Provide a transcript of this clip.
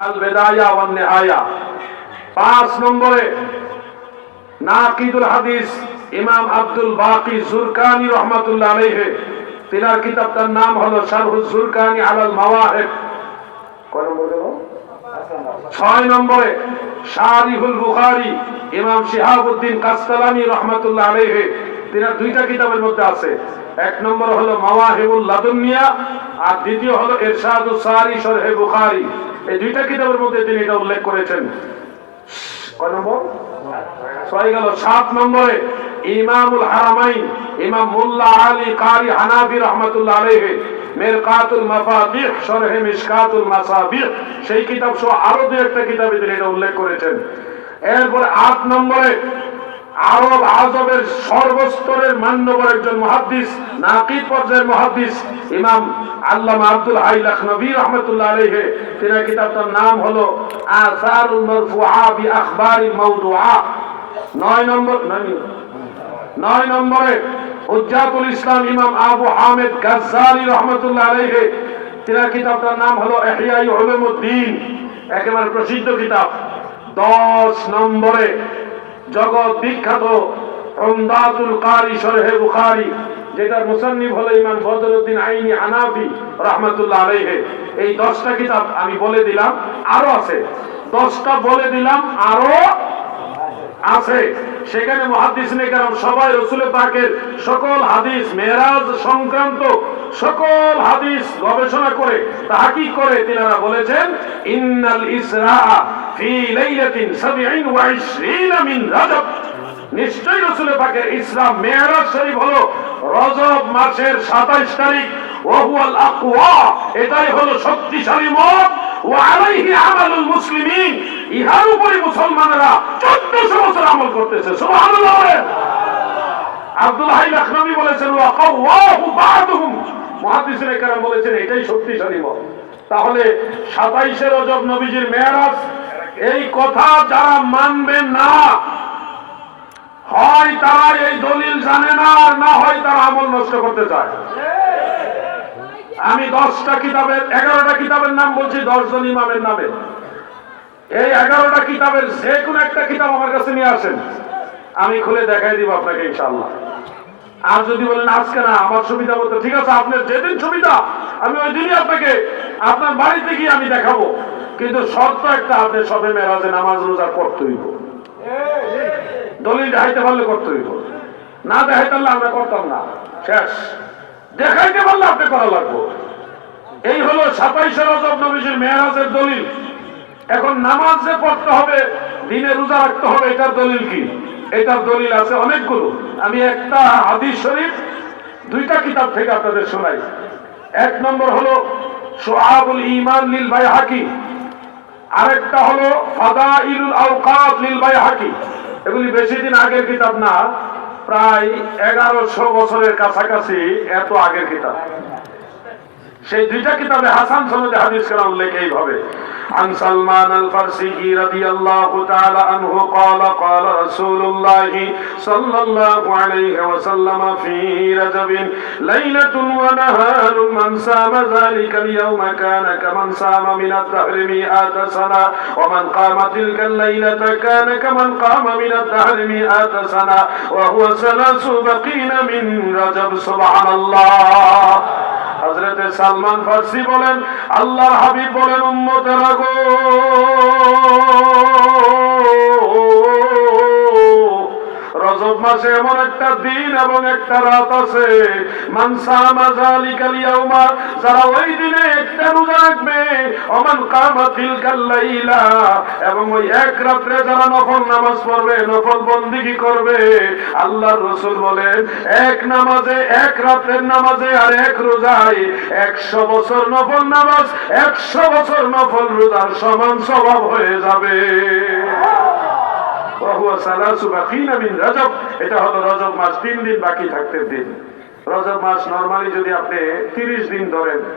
আল বেদায়া one নিহায়া। 5 নম্বরে নাকিদুল হাদিস ইমাম আব্দুল বাকি জুরকানি রহমাতুল্লাহ আলাইহি, তিনার কিতাবটার নাম হলো শারহুজ জুরকানি আলাল মাওয়াহিব। কয় নম্বর গেল? 6 নম্বরে শারিহুল বুখারী ইমাম শিহাবউদ্দিন কাসতালানী রহমাতুল্লাহ আলাইহি, তিনার দুইটা কিতাবের মধ্যে আছে। 1 নম্বর হলো মাওয়াহিবুল লাদুনিয়া আর দ্বিতীয় হলো ইরশাদুস সারি শরহে বুখারী। এই দুইটা কিতাবের মধ্যে তিনি এটা উল্লেখ করেছেন। কয় নম্বর? 6 গেল। 7 নম্বরে ইমামুল হারামাইন ইমাম মুল্লা আলী কারি হানাফি রাহমাতুল্লাহ আলাইহি মিরকাতুল মাফাতিহ শরহে মিশকাতুল মাসাবিহ, সেই কিতাব সহ আরো দুই একটা কিতাবে তিনি এটা উল্লেখ করেছেন। এরপরে 8 নম্বরে আরব আজবের সর্বস্তরের মান্যবর একজন মুহাদ্দিস, নাকিদ পর্যায়ের মুহাদ্দিস ইমাম আল্লামা আব্দুল হাই লাখনবী রাহমাতুল্লাহ আলাইহি, তিনার কিতাবটার নাম হলো আসারুল মারফুআ বি আখবারিল মাওদুআ। 9 নম্বরে হুজ্জাতুল ইসলাম ইমাম আবু হামিদ গাজ্জালি রাহমাতুল্লাহ আলাইহি, তিনার কিতাবটার নাম হলো ইহয়া উলুমুদ্দিন, একেবারে প্রসিদ্ধ কিতাব। 10 নম্বরে জগৎ বিখ্যাত উমদাতুল কারি শরহে বুখারী, যেটার মুসান্নিফ হলো ইমাম বদরউদ্দিন আইনি হানাফি রাহমাতুল্লাহ আলাইহি। এই 10টা কিতাব আমি বলে দিলাম, আরো আছে। 10টা বলে দিলাম, আরো আছে। সেখানে মুহাদ্দিসিনে কেরাম সবাই রাসূল পাকের সকল হাদিস, মেরাজ সংক্রান্ত সকল হাদিস গবেষণা করে তাহকিক করে তিনারা বলেছেন ইন্নাল ইসরা ফি লাইলাতিন 27 মিন রজব, নিশ্চয়ই রাসূল পাকের ইসরা মেরাজ শরীফ হলো রজব মাসের 27 তারিখ। ওয়া হুয়াল আকওয়া, এটাই হলো শক্তিশালী মত। ওয়া আলাইহি আমালুল মুসলিমিন, ইহার উপরে মুসলমানরা 1400 বছর আমল করতেছে। সুবহানাল্লাহ। আব্দুল হাই লাখনবী বলেছেন ওয়া কাওয়াহু বা'দুহুম, মুহাদ্দিসিনে কেরাম বলেছেন এটাই শক্তিশালী মত। তাহলে 27 রজব নবীজির মেরাজ, এই কথা যারা মানবে না, হয় তারা এই দলিল জানে না, আর না হয় তারা আমল নষ্ট করতে চায়। আমি 10টা কিতাবের 11টা কিতাবের নাম বলছি 10 জন ইমামের নামে। এই 11টা কিতাবের যে কোনো একটা কিতাব আমার কাছে নিয়ে আসেন, আমি খুলে দেখাই দিব আপনাকে ইনশাআল্লাহ। আর যদি বলেন আজকে না, আমার সুবিধা মতো, ঠিক আছে, আপনার যেদিন সুবিধা আমি ওই দিনই আপনাকে আপনার বাড়িতে গিয়ে আমি দেখাবো। কিন্তু শর্ত একটা, আপনি সবে মেরাজে নামাজ রোজা করতে হইব। দলিল দেখাইতে পারলে করতে হইব, না দেখাইতে পারলে আমরা করতাম না। শেষ। দেখাইতে পারলে আপনি করা লাগবে। এই হলো 27 রজব নবীজির মেরাজের দলিল। এখন নামাজ যে পড়তে হবে, দিনে রোজা রাখতে হবে, এটার দলিল কি? এটার দলিল আছে অনেকগুলো। আমি একটা হাদিস শরীফ 2টা কিতাব থেকে আপনাদের শোনাই। 1 নম্বর হলো শুআবুল ঈমান লিল বাইহাকি, আরেকটা হলো ফাদাইলুল আওকাত লিল বাইহাকি। এগুলি বেশি দিন আগের কিতাব না, প্রায় 1100 বছরের কাছাকাছি, এত আগের কিতাব। সেই 2টা কিতাবে হাসান সনদে হাদিস কেরাম উল্লেখ এইভাবে। عن سلمان الفارسي رضي الله تعالى عنه قال قال رسول الله صلى الله عليه وسلم في رجب ليلة ونهار من صام ذلك اليوم كان كمن صام من الدهر 100 سنة ومن قام تلك الليلة كان كمن قام من الدهر 100 سنة وهو 30 من رجب। سبحان الله। হযরত সালমান ফারসি বলেন, আল্লাহর হাবিব বলেন, উম্মতেরা গো, রজব মাসে এমন একটা দিন এবং একটা রাত আছে, মান সামা যালিকাল ইয়াউমা, যারা ওই দিনে একটা রোজা রাখবে, ওমান কামা তিলকাল লাইলা, এবং ওই এক রাতে যারা নফল নামাজ পড়বে, নফল বন্দেগী করবে, আল্লাহর রাসূল বলেন এক নামাজে, এক রাতের নামাজে আর এক রোজায় 100 বছর নফল নামাজ, 100 বছর নফল রোজার সমান সওয়াব হয়ে যাবে। এটা হলো রজব মাস 3 দিন বাকি থাকতে দিন। রজব মাস নরমালি যদি আপনি 30 দিন ধরেন,